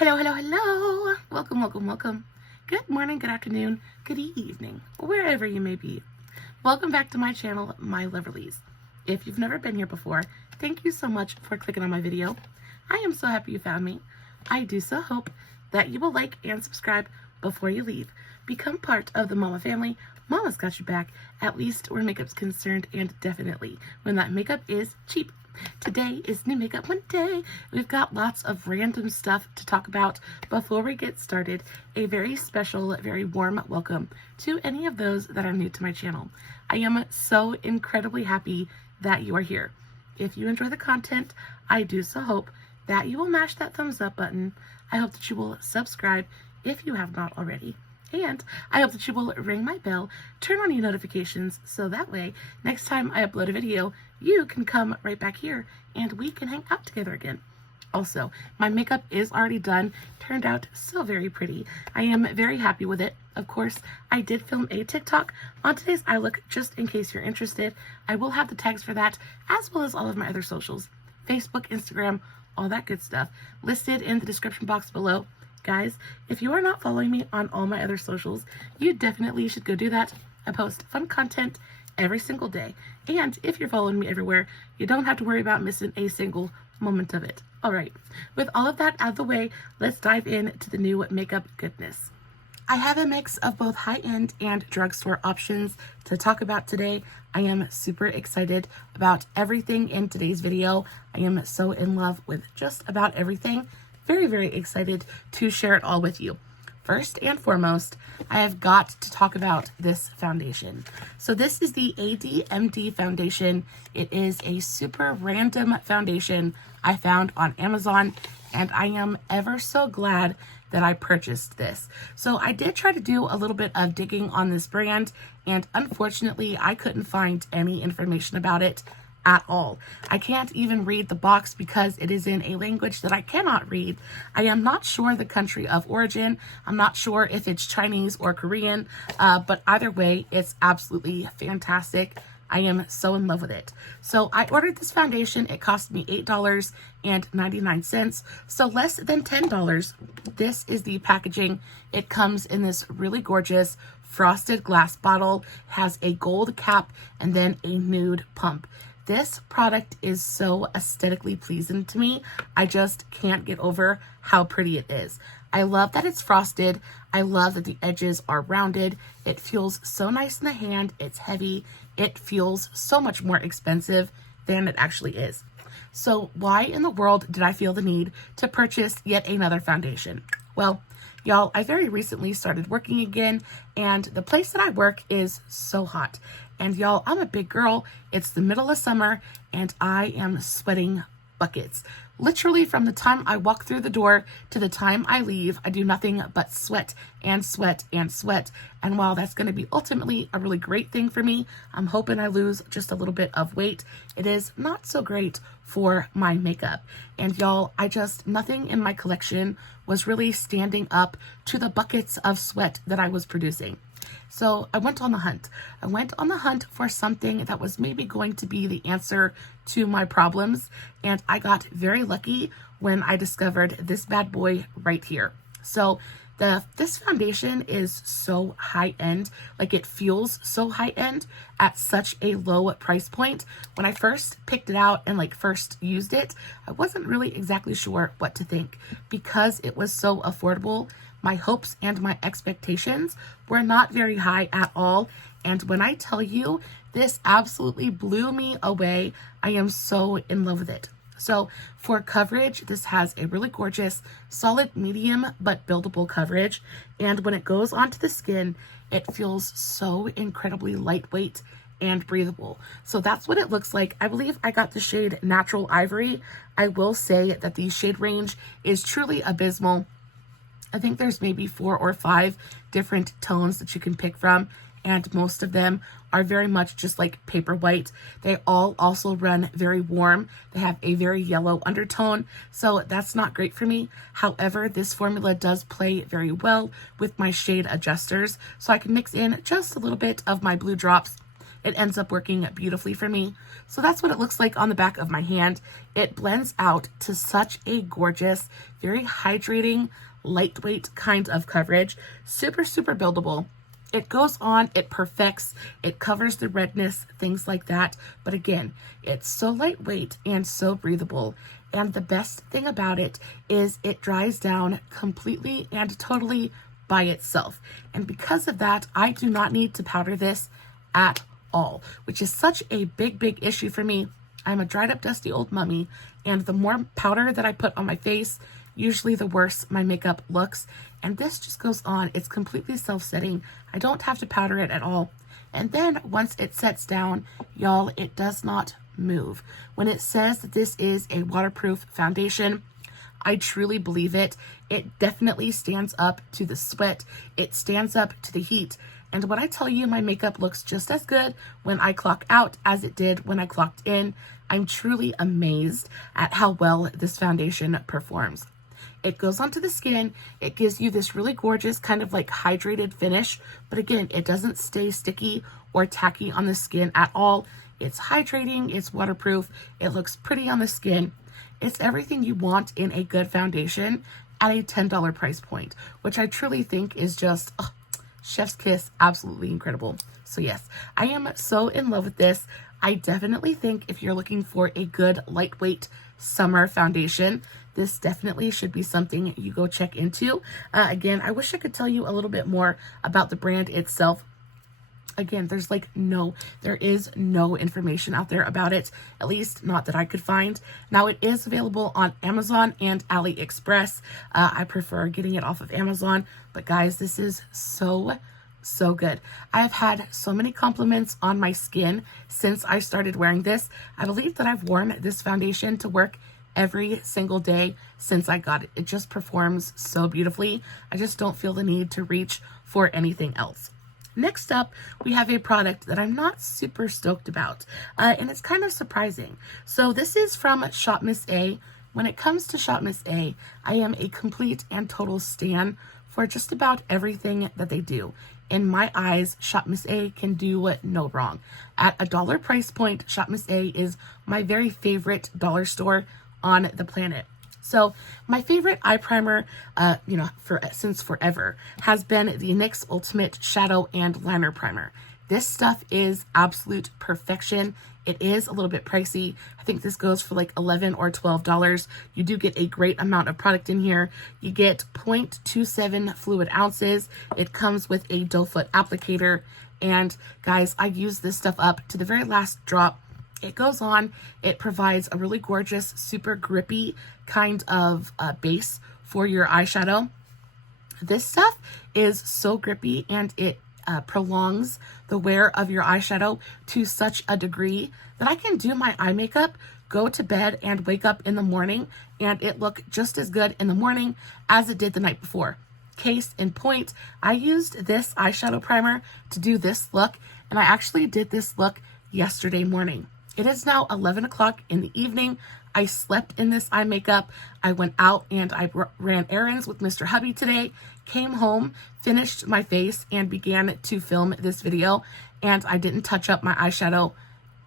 Hello, hello, hello. Welcome, welcome, welcome. Good morning, good afternoon, good evening, wherever you may be. Welcome back to my channel, My Loverlies. If you've never been here before, thank you so much for clicking on my video. I am so happy you found me. I do so hope that you will like and subscribe before you leave. Become part of the Mama family. Mama's got your back, at least where makeup's concerned, and definitely when that makeup is cheap. Today is New Makeup Monday. We've got lots of random stuff to talk about. Before we get started, a very special, very warm welcome to any of those that are new to my channel. I am so incredibly happy that you are here. If you enjoy the content, I do so hope that you will mash that thumbs up button. I hope that you will subscribe if you have not already. And I hope that you will ring my bell, turn on your notifications, so that way, next time I upload a video, you can come right back here and we can hang out together again. Also, my makeup is already done, turned out so very pretty. I am very happy with it. Of course, I did film a TikTok on today's eye look, just in case you're interested. I will have the tags for that, as well as all of my other socials, Facebook, Instagram, all that good stuff, listed in the description box below. Guys, if you are not following me on all my other socials, you definitely should go do that. I post fun content every single day. And if you're following me everywhere, you don't have to worry about missing a single moment of it. All right, with all of that out of the way, let's dive into the new makeup goodness. I have a mix of both high-end and drugstore options to talk about today. I am super excited about everything in today's video. I am so in love with just about everything. Very, very excited to share it all with you. First and foremost, I have got to talk about this foundation. So this is the ADMD foundation. It is a super random foundation I found on Amazon, and I am ever so glad that I purchased this. So I did try to do a little bit of digging on this brand, and unfortunately, I couldn't find any information about it at all. I can't even read the box because it is in a language that I cannot read. I am not sure the country of origin. I'm not sure if it's Chinese or Korean, but either way, it's absolutely fantastic. I am so in love with it. So I ordered this foundation. It cost me $8.99, so less than $10. This is the packaging. It comes in this really gorgeous frosted glass bottle, has a gold cap, and then a nude pump. This product is so aesthetically pleasing to me. I just can't get over how pretty it is. I love that it's frosted. I love that the edges are rounded. It feels so nice in the hand. It's heavy. It feels so much more expensive than it actually is. So why in the world did I feel the need to purchase yet another foundation? Well, y'all, I very recently started working again, and the place that I work is so hot. And y'all, I'm a big girl. It's the middle of summer, and I am sweating buckets. Literally from the time I walk through the door to the time I leave, I do nothing but sweat and sweat and sweat. And while that's going to be ultimately a really great thing for me, I'm hoping I lose just a little bit of weight. It is not so great for my makeup. And y'all, nothing in my collection was really standing up to the buckets of sweat that I was producing. So I went on the hunt. I went on the hunt for something that was maybe going to be the answer to my problems. And I got very lucky when I discovered this bad boy right here. So this foundation is so high-end, like it feels so high-end at such a low price point. When I first picked it out and first used it, I wasn't really exactly sure what to think because it was so affordable. My hopes and my expectations were not very high at all. And when I tell you, this absolutely blew me away. I am so in love with it. So for coverage, this has a really gorgeous, solid medium, but buildable coverage. And when it goes onto the skin, it feels so incredibly lightweight and breathable. So that's what it looks like. I believe I got the shade Natural Ivory. I will say that the shade range is truly abysmal. I think there's maybe 4 or 5 different tones that you can pick from, and most of them are very much just like paper white. They all also run very warm. They have a very yellow undertone, so that's not great for me. However, this formula does play very well with my shade adjusters, so I can mix in just a little bit of my blue drops, it ends up working beautifully for me. So that's what it looks like on the back of my hand. It blends out to such a gorgeous, very hydrating, lightweight kind of coverage. Super, super buildable. It goes on, it perfects, it covers the redness, things like that. But again, it's so lightweight and so breathable. And the best thing about it is it dries down completely and totally by itself. And because of that, I do not need to powder this at all, which is such a big, big issue for me. I'm a dried up, dusty old mummy, and the more powder that I put on my face, usually the worse my makeup looks. And this just goes on. It's completely self-setting. I don't have to powder it at all. And then once it sets down, y'all, it does not move. When it says that this is a waterproof foundation, I truly believe it. It definitely stands up to the sweat. It stands up to the heat. And when I tell you my makeup looks just as good when I clock out as it did when I clocked in, I'm truly amazed at how well this foundation performs. It goes onto the skin. It gives you this really gorgeous kind of like hydrated finish. But again, it doesn't stay sticky or tacky on the skin at all. It's hydrating. It's waterproof. It looks pretty on the skin. It's everything you want in a good foundation at a $10 price point, which I truly think is just chef's kiss, absolutely incredible. So yes, I am so in love with this. I definitely think if you're looking for a good lightweight summer foundation, this definitely should be something you go check into. Again, I wish I could tell you a little bit more about the brand itself. Again, there is no information out there about it, at least not that I could find. Now, it is available on Amazon and AliExpress. I prefer getting it off of Amazon, but guys, this is so good. I have had so many compliments on my skin since I started wearing this. I believe that I've worn this foundation to work every single day since I got it. It just performs so beautifully. I just don't feel the need to reach for anything else. Next up, we have a product that I'm not super stoked about, and it's kind of surprising. So this is from Shop Miss A. When it comes to Shop Miss A, I am a complete and total stan for just about everything that they do. In my eyes, Shop Miss A can do no wrong. At a $1 price point, Shop Miss A is my very favorite dollar store on the planet. So my favorite eye primer, since forever, has been the NYX Ultimate Shadow and Liner Primer. This stuff is absolute perfection. It is a little bit pricey. I think this goes for like $11 or $12. You do get a great amount of product in here. You get 0.27 fluid ounces. It comes with a doe foot applicator. And guys, I use this stuff up to the very last drop. It goes on, it provides a really gorgeous, super grippy kind of base for your eyeshadow. This stuff is so grippy and it prolongs the wear of your eyeshadow to such a degree that I can do my eye makeup, go to bed, and wake up in the morning and it look just as good in the morning as it did the night before. Case in point, I used this eyeshadow primer to do this look, and I actually did this look yesterday morning. It is now 11 o'clock in the evening. I slept in this eye makeup. I went out and I ran errands with Mr. Hubby today, came home, finished my face, and began to film this video. And I didn't touch up my eyeshadow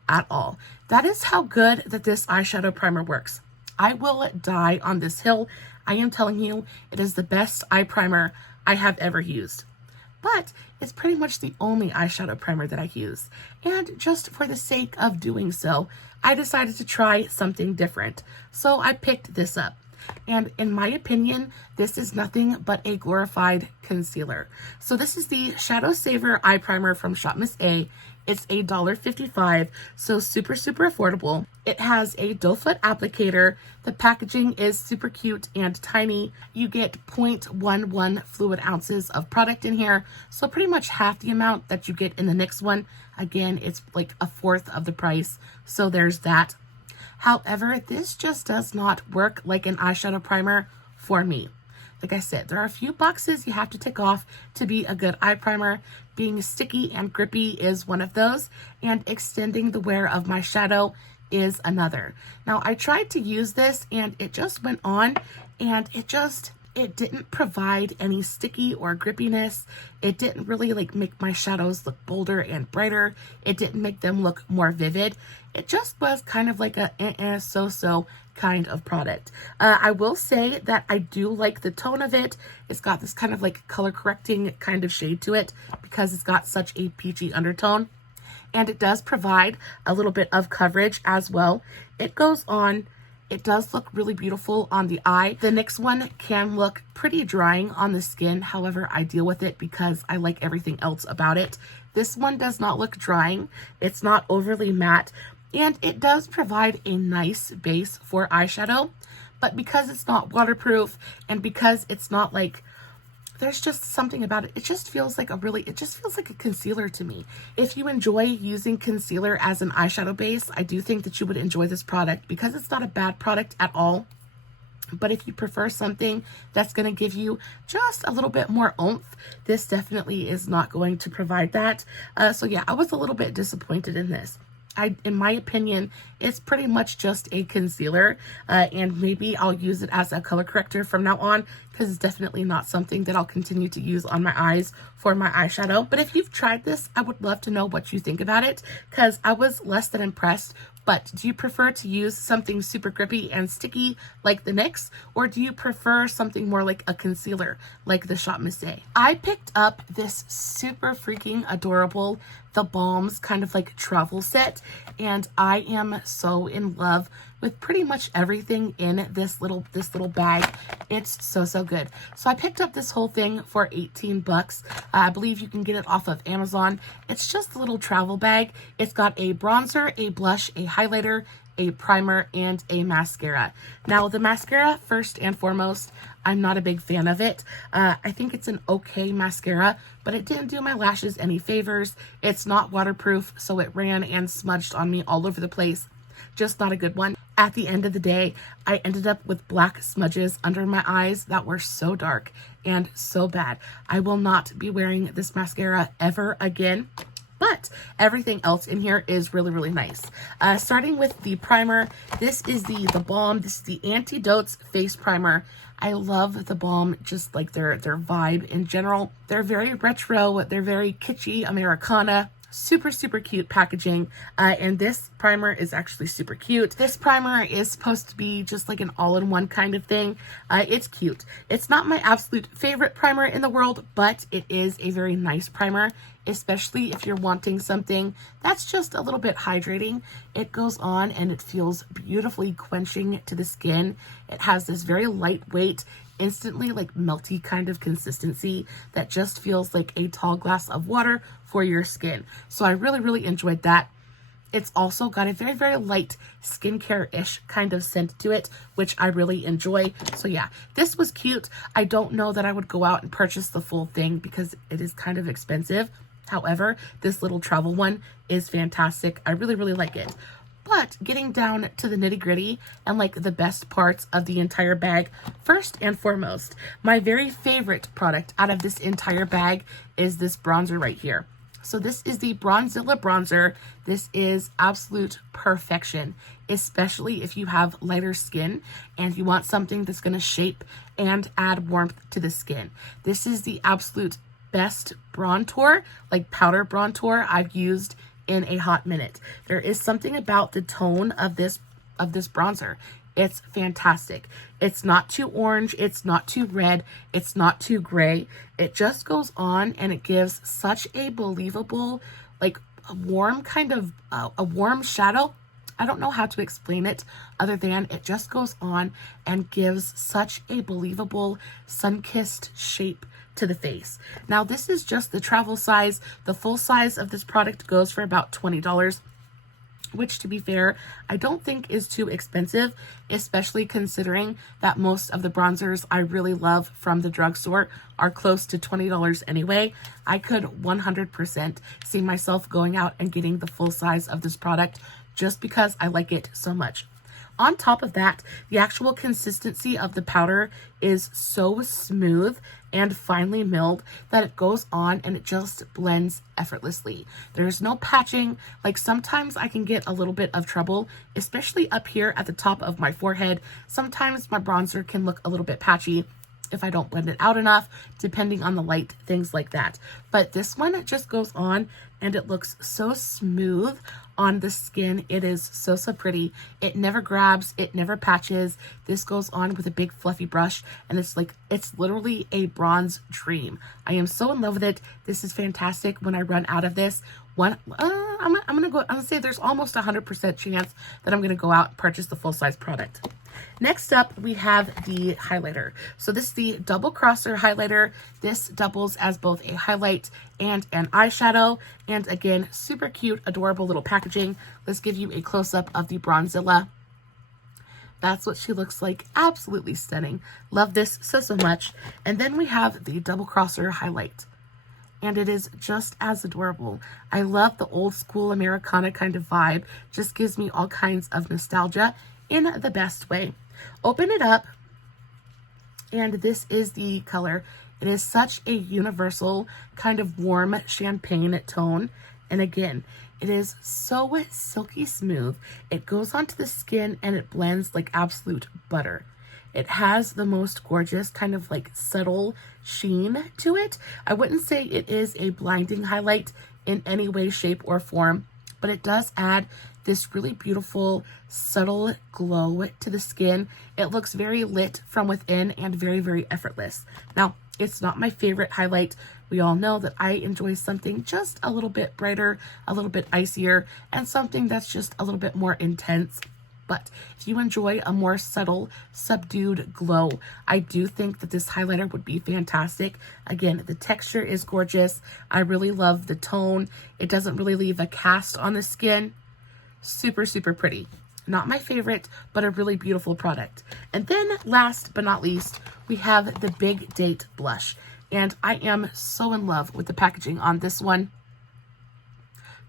at all. That is how good that this eyeshadow primer works. I will die on this hill. I am telling you, it is the best eye primer I have ever used. But it's pretty much the only eyeshadow primer that I use. And just for the sake of doing so, I decided to try something different. So I picked this up. And in my opinion, this is nothing but a glorified concealer. So this is the Shadow Saver Eye Primer from Shop Miss A. It's $1.55, so super, super affordable. It has a doe foot applicator. The packaging is super cute and tiny. You get 0.11 fluid ounces of product in here, so pretty much half the amount that you get in the NYX one. Again, it's like a fourth of the price, so there's that. However, this just does not work like an eyeshadow primer for me. Like I said, there are a few boxes you have to tick off to be a good eye primer. Being sticky and grippy is one of those, and extending the wear of my shadow is another. Now, I tried to use this and it just went on and it just it didn't provide any sticky or grippiness. It didn't really like make my shadows look bolder and brighter. It didn't make them look more vivid. It just was kind of like a so-so kind of product. I will say that I do like the tone of it. It's got this kind of like color correcting kind of shade to it because it's got such a peachy undertone. And it does provide a little bit of coverage as well. It goes on. It does look really beautiful on the eye. The NYX one can look pretty drying on the skin. However, I deal with it because I like everything else about it. This one does not look drying. It's not overly matte. And it does provide a nice base for eyeshadow. But because it's not waterproof and because it's not like, there's just something about it. It just feels like a concealer to me. If you enjoy using concealer as an eyeshadow base, I do think that you would enjoy this product because it's not a bad product at all. But if you prefer something that's going to give you just a little bit more oomph, this definitely is not going to provide that. So yeah, I was a little bit disappointed in this. In my opinion, it's pretty much just a concealer, and maybe I'll use it as a color corrector from now on because it's definitely not something that I'll continue to use on my eyes for my eyeshadow. But if you've tried this, I would love to know what you think about it because I was less than impressed. But do you prefer to use something super grippy and sticky like the NYX, or do you prefer something more like a concealer like the Shop Miss A? I picked up this super freaking adorable The Balms kind of like travel set, and I am so in love with pretty much everything in this little bag. It's so good. So I picked up this whole thing for 18 bucks. I believe you can get it off of Amazon. It's just a little travel bag. It's got a bronzer, a blush, a highlighter, a primer, and a mascara. Now the mascara, first and foremost, I'm not a big fan of it. I think it's an okay mascara, but it didn't do my lashes any favors. It's not waterproof, so it ran and smudged on me all over the place. Just not a good one. At the end of the day, I ended up with black smudges under my eyes that were so dark and so bad. I will not be wearing this mascara ever again. But everything else in here is really nice. Starting with the primer, this is the Balm. This is the Antidotes Face Primer. I love the Balm, just like their vibe in general. They're very retro, they're very kitschy, Americana. Super cute packaging, and this primer is actually super cute. This primer is supposed to be just like an all-in-one kind of thing. It's cute. It's not my absolute favorite primer in the world, but it is a very nice primer, especially if you're wanting something that's just a little bit hydrating. It goes on and it feels beautifully quenching to the skin. It has this very lightweight, instantly like melty kind of consistency that just feels like a tall glass of water for your skin. So I really enjoyed that. It's also got a very light skincare-ish kind of scent to it, which I really enjoy. So yeah, this was cute. I don't know that I would go out and purchase the full thing because it is kind of expensive. However, this little travel one is fantastic. I really like it. But getting down to the nitty gritty and like the best parts of the entire bag, first and foremost, my very favorite product out of this entire bag is this bronzer right here. So this is the Bronzilla bronzer. This is absolute perfection, especially if you have lighter skin and you want something that's going to shape and add warmth to the skin. This is the absolute best bronzer, like powder bronzer I've used in a hot minute. There is something about the tone of this bronzer. It's fantastic. It's not too orange, it's not too red, it's not too gray. It just goes on and it gives such a believable, like a warm kind of a warm shadow. I don't know how to explain it other than it just goes on and gives such a believable sun-kissed shape to the face. Now this is just the travel size. The full size of this product goes for about $20, which to be fair, I don't think is too expensive, especially considering that most of the bronzers I really love from the drugstore are close to $20 anyway. I could 100% see myself going out and getting the full size of this product just because I like it so much. On top of that, the actual consistency of the powder is so smooth and finely milled that it goes on and it just blends effortlessly. There's no patching. Like sometimes I can get a little bit of trouble, especially up here at the top of my forehead. Sometimes my bronzer can look a little bit patchy. if I don't blend it out enough, depending on the light, things like that. But this one just goes on and it looks so smooth on the skin. It is so, so pretty. It never grabs, it never patches. This goes on with a big fluffy brush and it's literally a bronze dream. I am so in love with it. This is fantastic. When I run out of this, I'm gonna say there's almost 100% chance that I'm gonna go out and purchase the full-size product. Next up, we have the highlighter. So this is the double crosser highlighter. This doubles as both a highlight and an eyeshadow. And again, super cute, adorable little packaging. Let's give you a close-up of the Bronzilla. That's what she looks like. Absolutely stunning. Love this so, so much. And then we have the double crosser highlight. And it is just as adorable. I love the old school Americana kind of vibe. Just gives me all kinds of nostalgia in the best way. Open it up, and this is the color. It is such a universal kind of warm champagne tone. And again, it is so silky smooth. It goes onto the skin and it blends like absolute butter. It has the most gorgeous kind of like subtle sheen to it. I wouldn't say it is a blinding highlight in any way, shape, or form, but it does add this really beautiful, subtle glow to the skin. It looks very lit from within and very, very effortless. Now, it's not my favorite highlight. We all know that I enjoy something just a little bit brighter, a little bit icier, and something that's just a little bit more intense. But if you enjoy a more subtle, subdued glow, I do think that this highlighter would be fantastic. Again, the texture is gorgeous. I really love the tone. It doesn't really leave a cast on the skin. Super, super pretty. Not my favorite, but a really beautiful product. And then last but not least, we have the Big Date Blush. And I am so in love with the packaging on this one.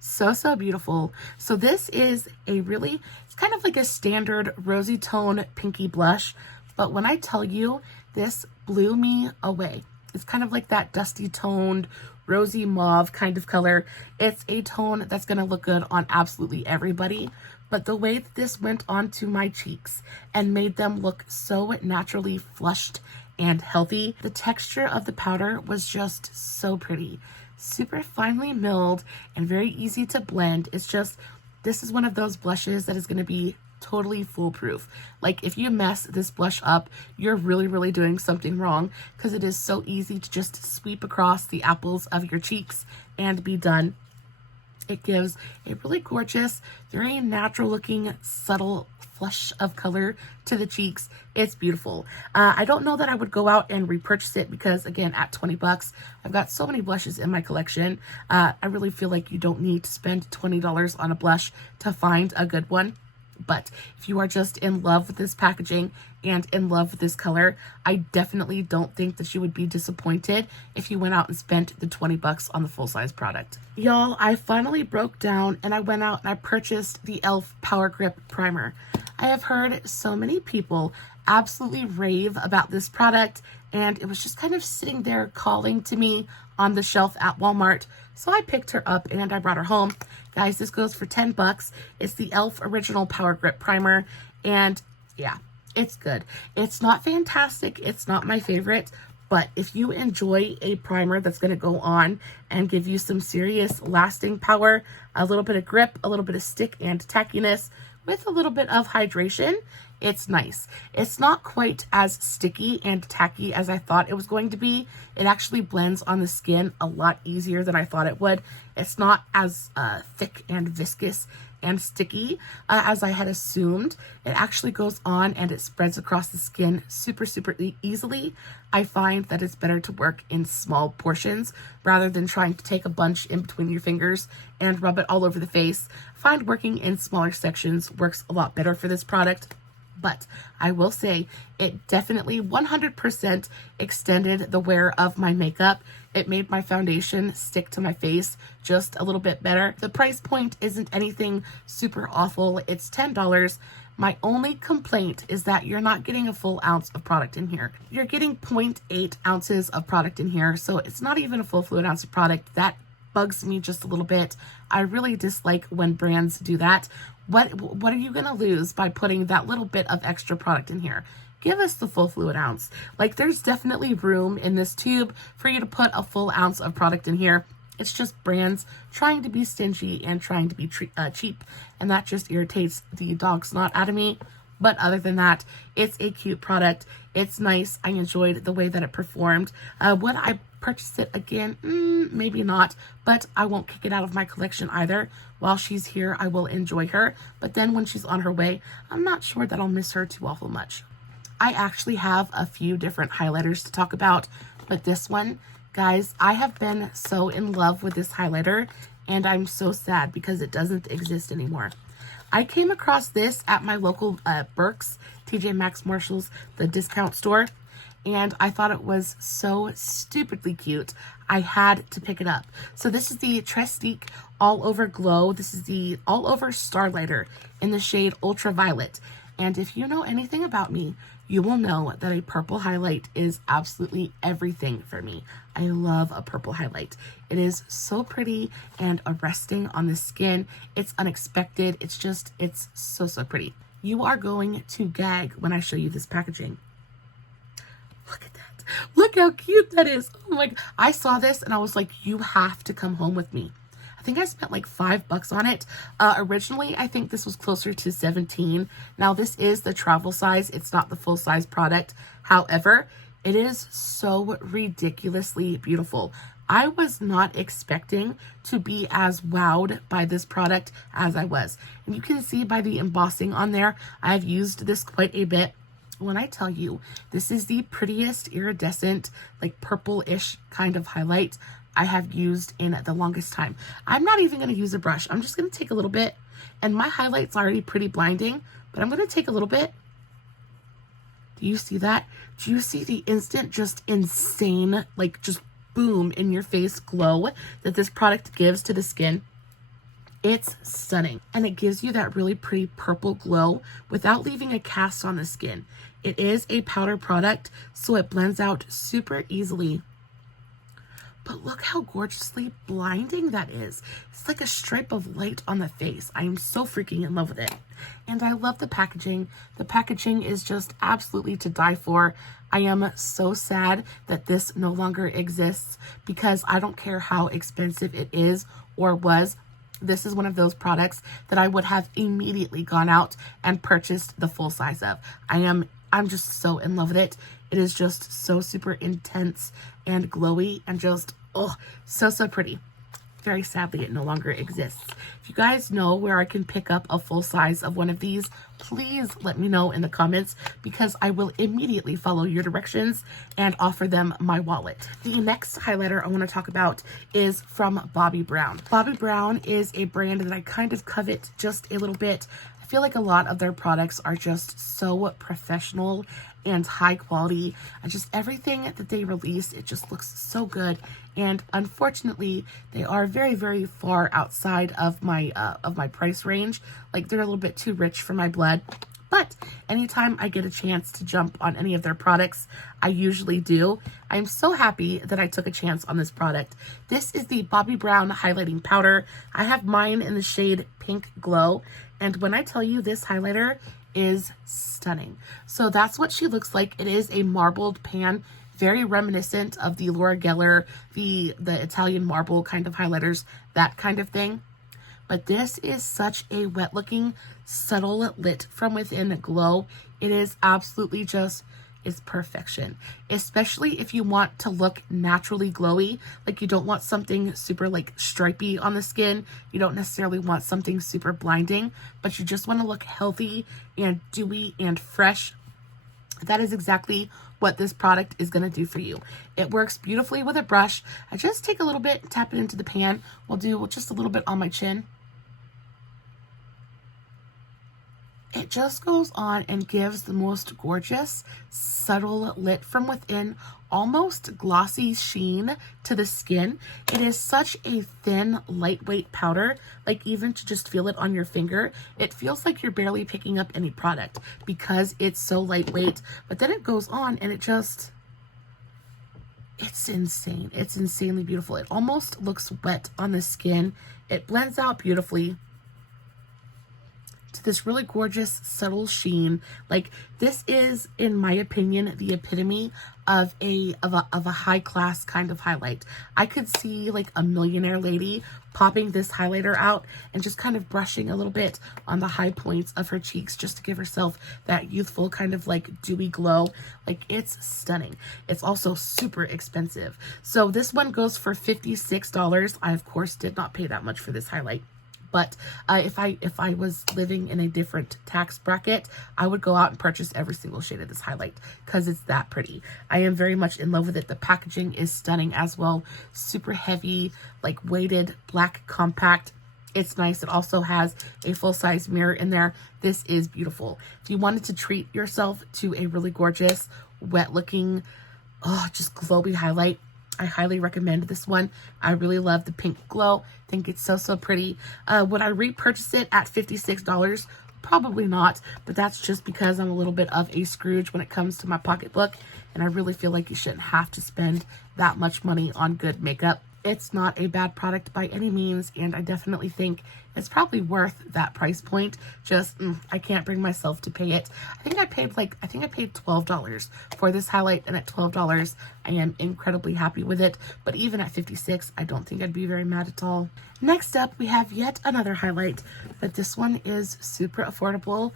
So, so beautiful. So this is it's kind of like a standard rosy tone pinky blush. But when I tell you, this blew me away. It's kind of like that dusty toned, rosy mauve kind of color. It's a tone that's going to look good on absolutely everybody. But the way that this went onto my cheeks and made them look so naturally flushed and healthy, the texture of the powder was just so pretty. Super finely milled and very easy to blend. This is one of those blushes that is going to be totally foolproof. Like if you mess this blush up, you're really, really doing something wrong, because it is so easy to just sweep across the apples of your cheeks and be done. It gives a really gorgeous, very natural looking, subtle flush of color to the cheeks. It's beautiful. I don't know that I would go out and repurchase it because, again, at 20 bucks, I've got so many blushes in my collection. I really feel like you don't need to spend $20 on a blush to find a good one. But if you are just in love with this packaging and in love with this color, I definitely don't think that you would be disappointed if you went out and spent the 20 bucks on the full-size product. Y'all, I finally broke down and I went out and I purchased the e.l.f. Power Grip Primer. I have heard so many people absolutely rave about this product, and it was just kind of sitting there calling to me on the shelf at Walmart. So I picked her up and I brought her home. Guys, this goes for 10 bucks. It's the e.l.f. Original Power Grip Primer. And yeah, it's good. It's not fantastic. It's not my favorite. But if you enjoy a primer that's going to go on and give you some serious lasting power, a little bit of grip, a little bit of stick and tackiness with a little bit of hydration, it's nice. It's not quite as sticky and tacky as I thought it was going to be. It actually blends on the skin a lot easier than I thought it would. It's not as thick and viscous and sticky as I had assumed. It actually goes on and it spreads across the skin super, super easily. I find that it's better to work in small portions rather than trying to take a bunch in between your fingers and rub it all over the face. I find working in smaller sections works a lot better for this product. But I will say it definitely 100% extended the wear of my makeup. It made my foundation stick to my face just a little bit better. The price point isn't anything super awful. It's $10. My only complaint is that you're not getting a full ounce of product in here. You're getting 0.8 ounces of product in here, so it's not even a full fluid ounce of product. That bugs me just a little bit. I really dislike when brands do that. What are you going to lose by putting that little bit of extra product in here? give us the full fluid ounce. Like, there's definitely room in this tube for you to put a full ounce of product in here. It's just brands trying to be stingy and trying to be cheap, and that just irritates the dog snot out of me. But other than that, it's a cute product. It's nice. I enjoyed the way that it performed. Would I purchase it again? Maybe not, but I won't kick it out of my collection either. While she's here, I will enjoy her, but then when she's on her way, I'm not sure that I'll miss her too awful much. I actually have a few different highlighters to talk about, but this one, guys, I have been so in love with this highlighter, and I'm so sad because it doesn't exist anymore. I came across this at my local Burke's, TJ Maxx, Marshalls, the discount store, and I thought it was so stupidly cute. I had to pick it up. So this is the Trestique All Over Glow. This is the All Over Starlighter in the shade Ultraviolet. And if you know anything about me, you will know that a purple highlight is absolutely everything for me. I love a purple highlight. It is so pretty and arresting on the skin. It's unexpected. It's so pretty. You are going to gag when I show you this packaging. Look at that. Look how cute that is. Oh my God. I saw this and I was like, you have to come home with me. I think I spent like $5 on it. Originally, I think this was closer to $17. Now, this is the travel size. It's not the full size product. However, it is so ridiculously beautiful. I was not expecting to be as wowed by this product as I was. And you can see by the embossing on there, I've used this quite a bit. When I tell you, this is the prettiest iridescent, like purple-ish kind of highlight I have used in the longest time. I'm not even going to use a brush. I'm just going to take a little bit, and my highlight's already pretty blinding, but I'm going to take a little bit. Do you see that? Do you see the instant, just insane, like just boom in your face glow that this product gives to the skin? It's stunning, and it gives you that really pretty purple glow without leaving a cast on the skin. It is a powder product, so it blends out super easily. But look how gorgeously blinding that is. It's like a stripe of light on the face. I am so freaking in love with it. And I love the packaging. The packaging is just absolutely to die for. I am so sad that this no longer exists because I don't care how expensive it is or was. This is one of those products that I would have immediately gone out and purchased the full size of. I'm just so in love with it. It is just so super intense and glowy and just, oh, so pretty. Very sadly, it no longer exists. If you guys know where I can pick up a full size of one of these, please let me know in the comments because I will immediately follow your directions and offer them my wallet. The next highlighter I want to talk about is from Bobbi Brown. Bobbi Brown is a brand that I kind of covet just a little bit. I feel like a lot of their products are just so professional and high quality, and just everything that they release, it just looks so good. And unfortunately, they are very far outside of my price range. Like, they're a little bit too rich for my blood. But anytime I get a chance to jump on any of their products, I usually do. I'm so happy that I took a chance on this product. This is the Bobbi Brown Highlighting Powder. I have mine in the shade Pink Glow. And when I tell you, this highlighter is stunning. So that's what she looks like. It is a marbled pan, very reminiscent of the Laura Geller, the Italian marble kind of highlighters, that kind of thing. But this is such a wet looking, subtle lit from within glow. It is absolutely just, it's perfection. Especially if you want to look naturally glowy, like you don't want something super like stripy on the skin. You don't necessarily want something super blinding, but you just want to look healthy and dewy and fresh. That is exactly what this product is going to do for you. It works beautifully with a brush. I just take a little bit, tap it into the pan. We'll do just a little bit on my chin. It just goes on and gives the most gorgeous, subtle lit from within, almost glossy sheen to the skin. It is such a thin, lightweight powder, like even to just feel it on your finger, it feels like you're barely picking up any product because it's so lightweight. But then it goes on and it just, it's insane. It's insanely beautiful. It almost looks wet on the skin. It blends out beautifully to this really gorgeous subtle sheen. Like, this is, in my opinion, the epitome of a high class kind of highlight. I could see like a millionaire lady popping this highlighter out and just kind of brushing a little bit on the high points of her cheeks just to give herself that youthful kind of like dewy glow. Like, it's stunning. It's also super expensive. So this one goes for $56. I of course did not pay that much for this highlight. But if I was living in a different tax bracket, I would go out and purchase every single shade of this highlight because it's that pretty. I am very much in love with it. The packaging is stunning as well. Super heavy, like weighted, black, compact. It's nice. It also has a full-size mirror in there. This is beautiful. If you wanted to treat yourself to a really gorgeous, wet-looking, just glowy highlight, I highly recommend this one. I really love the pink glow. Think it's so pretty. Would I repurchase it at $56? Probably not, but that's just because I'm a little bit of a Scrooge when it comes to my pocketbook, and I really feel like you shouldn't have to spend that much money on good makeup. It's not a bad product by any means, and I definitely think it's probably worth that price point. Just, I can't bring myself to pay it. I think I paid $12 for this highlight, and at $12, I am incredibly happy with it. But even at $56, I don't think I'd be very mad at all. Next up, we have yet another highlight, but this one is super affordable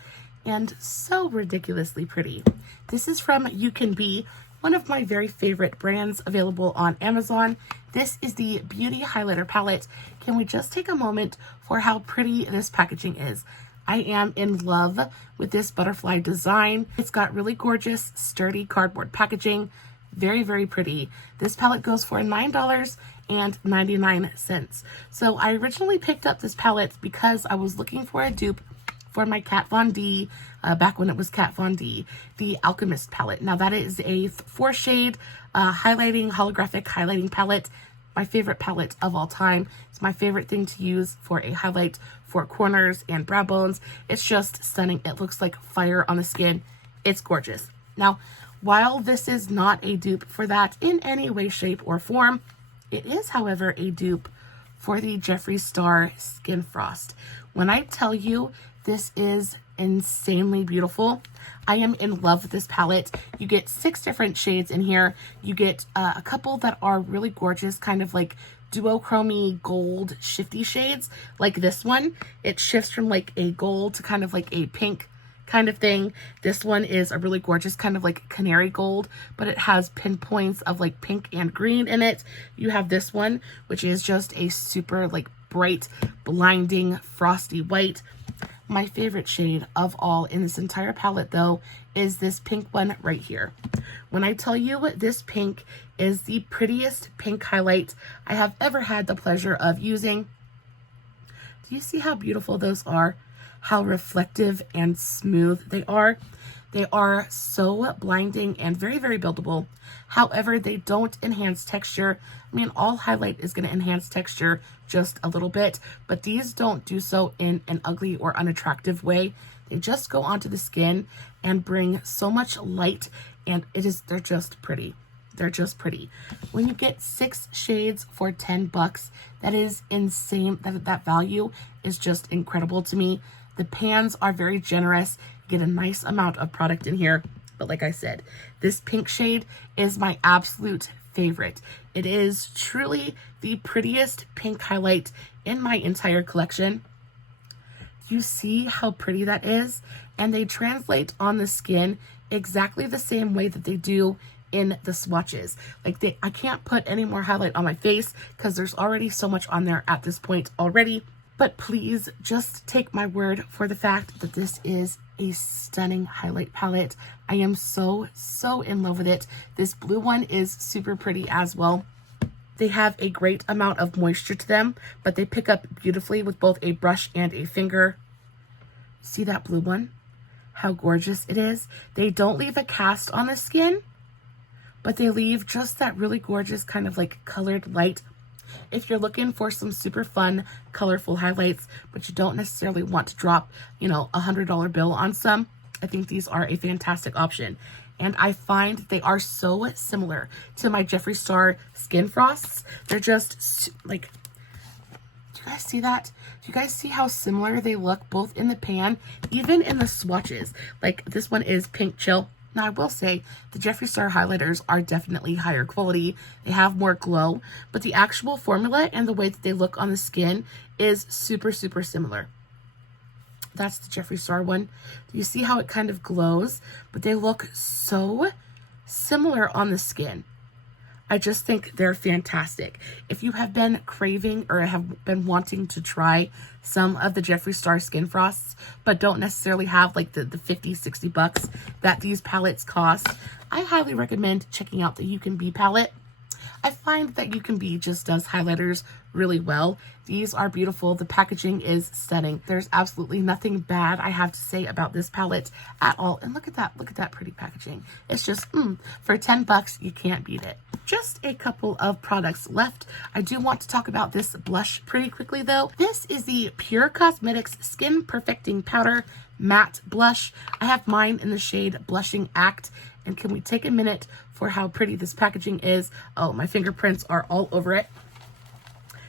and so ridiculously pretty. This is from You Can Be, one of my very favorite brands available on Amazon. This is the Beauty Highlighter Palette. Can we just take a moment for how pretty this packaging is? I am in love with this butterfly design. It's got really gorgeous, sturdy cardboard packaging. Very pretty. This palette goes for $9.99. So I originally picked up this palette because I was looking for a dupe for my Kat Von D, back when it was Kat Von D, the Alchemist palette. Now that is a 4-shade holographic highlighting palette. My favorite palette of all time. It's my favorite thing to use for a highlight for corners and brow bones. It's just stunning. It looks like fire on the skin. It's gorgeous. Now, while this is not a dupe for that in any way, shape, or form, it is, however, a dupe for the Jeffree Star Skin Frost. When I tell you this is insanely beautiful, I am in love with this palette. You get 6 different shades in here. You get a couple that are really gorgeous, kind of like duochromy gold shifty shades, like this one. It shifts from like a gold to kind of like a pink kind of thing. This one is a really gorgeous kind of like canary gold, but it has pinpoints of like pink and green in it. You have this one, which is just a super like bright, blinding, frosty white. My favorite shade of all in this entire palette, though, is this pink one right here. When I tell you this pink is the prettiest pink highlight I have ever had the pleasure of using. Do you see how beautiful those are? How reflective and smooth they are. They are so blinding and very buildable. However, they don't enhance texture. I mean, all highlight is going to enhance texture just a little bit, but these don't do so in an ugly or unattractive way. They just go onto the skin and bring so much light, and they're just pretty. They're just pretty. When you get 6 shades for $10, that is insane. That value is just incredible to me. The pans are very generous. You get a nice amount of product in here. But like I said, this pink shade is my absolute favorite. It is truly the prettiest pink highlight in my entire collection. You see how pretty that is? And they translate on the skin exactly the same way that they do in the swatches. Like I can't put any more highlight on my face because there's already so much on there at this point already. But please just take my word for the fact that this is a stunning highlight palette. I am so in love with it. This blue one is super pretty as well. They have a great amount of moisture to them, but they pick up beautifully with both a brush and a finger. See that blue one? How gorgeous it is. They don't leave a cast on the skin, but they leave just that really gorgeous kind of like colored light. If you're looking for some super fun, colorful highlights, but you don't necessarily want to drop, $100 bill on some, I think these are a fantastic option. And I find they are so similar to my Jeffree Star Skin Frosts. They're just like, do you guys see that? Do you guys see how similar they look both in the pan, even in the swatches? Like this one is Pink Chill. Now I will say the Jeffree Star highlighters are definitely higher quality. They have more glow, but the actual formula and the way that they look on the skin is super, super similar. That's the Jeffree Star one. Do you see how it kind of glows? But they look so similar on the skin. I just think they're fantastic. If you have been craving or have been wanting to try some of the Jeffree Star Skin Frosts, but don't necessarily have like the 50, 60 bucks that these palettes cost, I highly recommend checking out the You Can Be palette. I find that You Can Be just does highlighters really well. These are beautiful. The packaging is stunning. There's absolutely nothing bad I have to say about this palette at all. And look at that pretty packaging. It's just, for 10 bucks, you can't beat it. Just a couple of products left. I do want to talk about this blush pretty quickly though. This is the Pure Cosmetics Skin Perfecting Powder Matte Blush. I have mine in the shade Blushing Act. And can we take a minute for how pretty this packaging is? Oh, my fingerprints are all over it.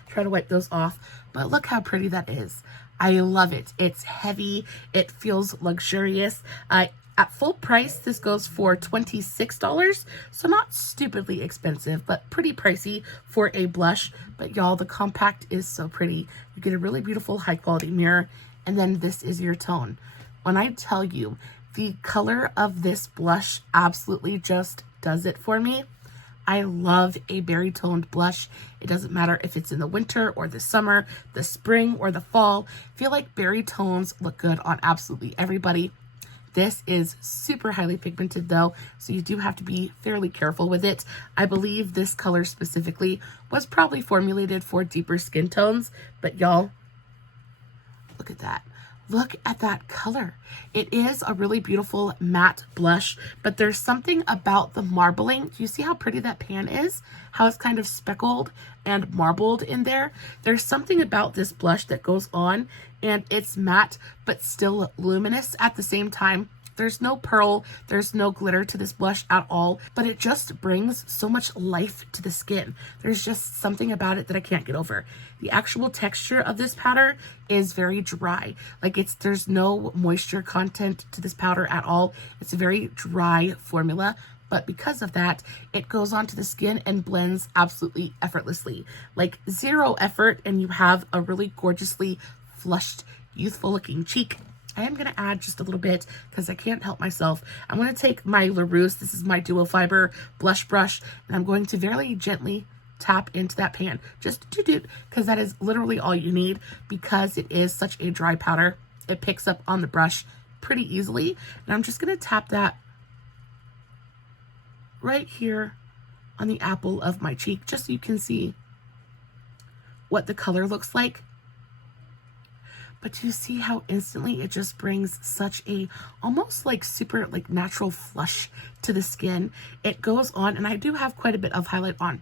Try to wipe those off, but look how pretty that is. I love it. It's heavy. It feels luxurious. At full price, this goes for $26, so not stupidly expensive, but pretty pricey for a blush. But y'all, the compact is so pretty. You get a really beautiful high quality mirror, and then this is your tone. When I tell you, the color of this blush absolutely just does it for me. I love a berry toned blush. It doesn't matter if it's in the winter or the summer, the spring or the fall. I feel like berry tones look good on absolutely everybody. This is super highly pigmented though, so you do have to be fairly careful with it. I believe this color specifically was probably formulated for deeper skin tones, but y'all, look at that. Look at that color. It is a really beautiful matte blush, but there's something about the marbling. Do you see how pretty that pan is? How it's kind of speckled and marbled in there? There's something about this blush that goes on and it's matte, but still luminous at the same time. There's no pearl, there's no glitter to this blush at all, but it just brings so much life to the skin. There's just something about it that I can't get over. The actual texture of this powder is very dry. Like there's no moisture content to this powder at all. It's a very dry formula, but because of that, it goes onto the skin and blends absolutely effortlessly. Like zero effort, and you have a really gorgeously flushed, youthful looking cheek. I am going to add just a little bit because I can't help myself. I'm going to take my LaRousse, this is my Duo Fiber blush brush, and I'm going to very gently tap into that pan. Just do because that is literally all you need because it is such a dry powder. It picks up on the brush pretty easily. And I'm just going to tap that right here on the apple of my cheek just so you can see what the color looks like. But you see how instantly it just brings such a almost like super like natural flush to the skin. It goes on, and I do have quite a bit of highlight on.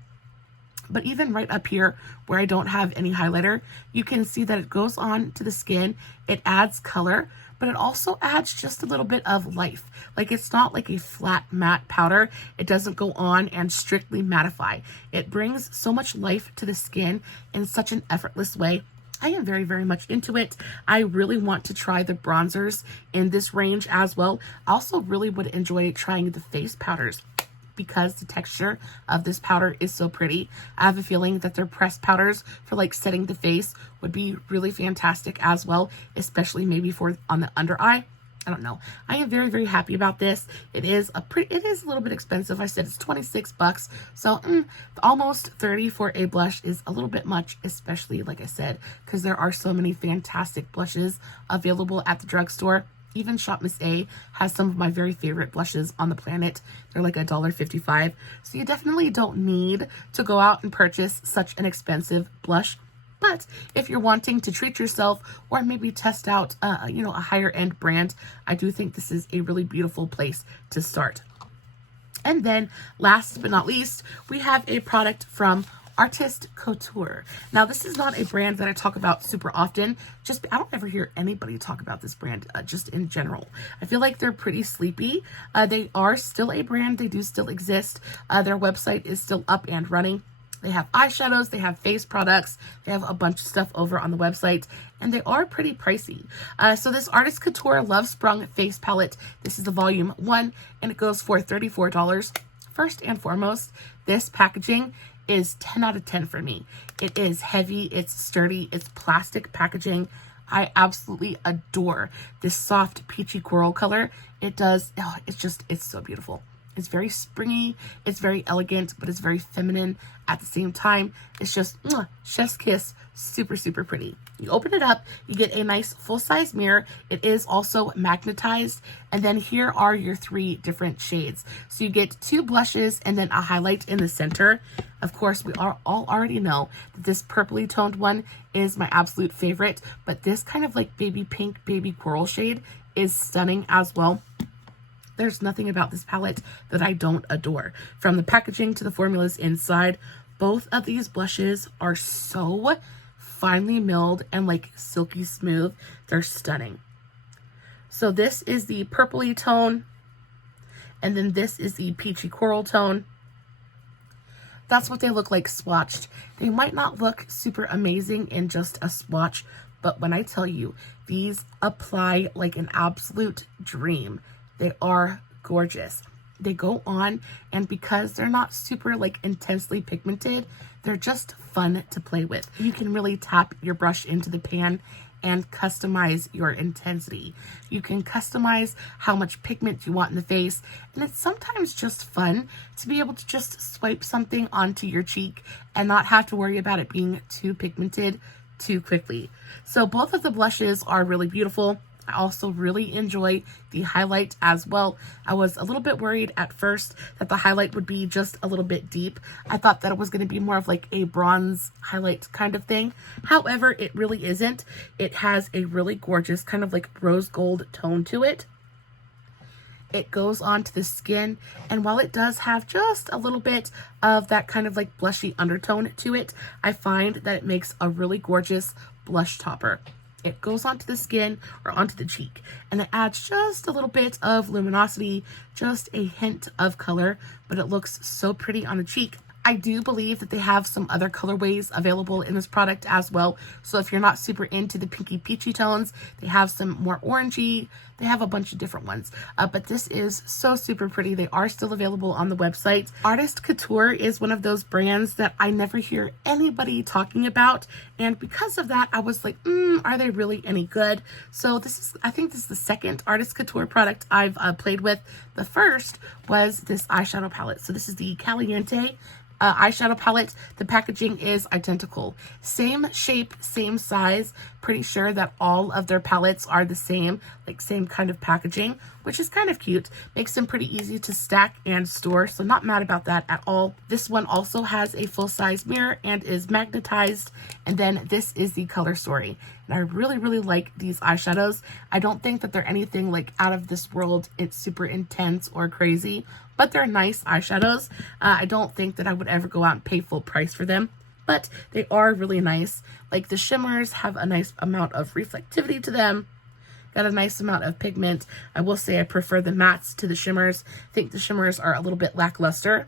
But even right up here where I don't have any highlighter, you can see that it goes on to the skin. It adds color, but it also adds just a little bit of life. Like it's not like a flat matte powder. It doesn't go on and strictly mattify. It brings so much life to the skin in such an effortless way. I am very, very much into it. I really want to try the bronzers in this range as well. I also really would enjoy trying the face powders because the texture of this powder is so pretty. I have a feeling that their pressed powders for like setting the face would be really fantastic as well, especially maybe for on the under eye. I don't know. I am very, very happy about this. It is a little bit expensive. I said it's 26 bucks. So almost 30 for a blush is a little bit much, especially like I said, because there are so many fantastic blushes available at the drugstore. Even Shop Miss A has some of my very favorite blushes on the planet. They're like $1.55. So you definitely don't need to go out and purchase such an expensive blush. But if you're wanting to treat yourself or maybe test out, a higher end brand, I do think this is a really beautiful place to start. And then last but not least, we have a product from Artist Couture. Now, this is not a brand that I talk about super often. I don't ever hear anybody talk about this brand, just in general. I feel like they're pretty sleepy. They are still a brand. They do still exist. Their website is still up and running. They have eyeshadows, they have face products, they have a bunch of stuff over on the website, and they are pretty pricey. So this Artist Couture Love Sprung Face Palette, this is the volume 1, and it goes for $34. First and foremost, this packaging is 10 out of 10 for me. It is heavy, it's sturdy, it's plastic packaging. I absolutely adore this soft peachy coral color. It's so beautiful. It's very springy, it's very elegant, but it's very feminine at the same time. It's just chef's kiss, super, super pretty. You open it up, you get a nice full-size mirror. It is also magnetized, and then here are your 3 different shades. So you get 2 blushes and then a highlight in the center. Of course, we all already know that this purpley toned one is my absolute favorite, but this kind of like baby pink, baby coral shade is stunning as well. There's nothing about this palette that I don't adore. From the packaging to the formulas inside, both of these blushes are so finely milled and like silky smooth. They're stunning. So this is the purpley tone, and then this is the peachy coral tone. That's what they look like swatched. They might not look super amazing in just a swatch, but when I tell you, these apply like an absolute dream. They are gorgeous. They go on, and because they're not super like intensely pigmented, they're just fun to play with. You can really tap your brush into the pan and customize your intensity. You can customize how much pigment you want in the face, and it's sometimes just fun to be able to just swipe something onto your cheek and not have to worry about it being too pigmented too quickly. So both of the blushes are really beautiful. I also really enjoy the highlight as well. I was a little bit worried at first that the highlight would be just a little bit deep. I thought that it was going to be more of like a bronze highlight kind of thing. However, it really isn't. It has a really gorgeous kind of like rose gold tone to it. It goes onto the skin, and while it does have just a little bit of that kind of like blushy undertone to it, I find that it makes a really gorgeous blush topper. It goes onto the skin or onto the cheek, and it adds just a little bit of luminosity, just a hint of color, but it looks so pretty on the cheek. I do believe that they have some other colorways available in this product as well. So if you're not super into the pinky peachy tones, they have some more orangey. They have a bunch of different ones. But this is so super pretty. They are still available on the website. Artist Couture is one of those brands that I never hear anybody talking about. And because of that, I was like, are they really any good? So I think this is the second Artist Couture product I've played with. The first was this eyeshadow palette. So this is the Caliente eyeshadow palette. The packaging is identical. Same shape, same size. Pretty sure that all of their palettes are the same, like same kind of packaging, which is kind of cute. Makes them pretty easy to stack and store, so not mad about that at all. This one also has a full-size mirror and is magnetized, and then this is the color story. And I really, really like these eyeshadows. I don't think that they're anything like out of this world. It's super intense or crazy, but they're nice eyeshadows. I don't think that I would ever go out and pay full price for them, but they are really nice. Like the shimmers have a nice amount of reflectivity to them. Got a nice amount of pigment. I will say I prefer the mattes to the shimmers. I think the shimmers are a little bit lackluster,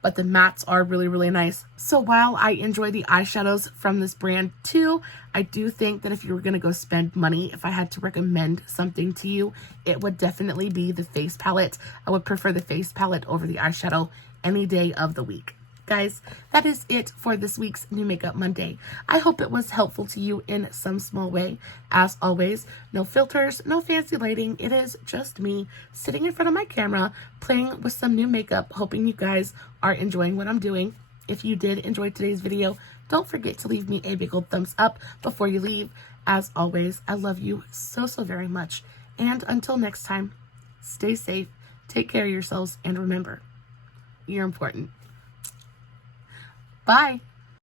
but the mattes are really, really nice. So while I enjoy the eyeshadows from this brand too, I do think that if you were going to go spend money, if I had to recommend something to you, it would definitely be the face palette. I would prefer the face palette over the eyeshadow any day of the week. Guys, that is it for this week's New Makeup Monday. I hope it was helpful to you in some small way. As always, no filters, no fancy lighting. It is just me sitting in front of my camera, playing with some new makeup, hoping you guys are enjoying what I'm doing. If you did enjoy today's video, don't forget to leave me a big old thumbs up before you leave. As always, I love you so, so very much. And until next time, stay safe, take care of yourselves, and remember, you're important. Bye.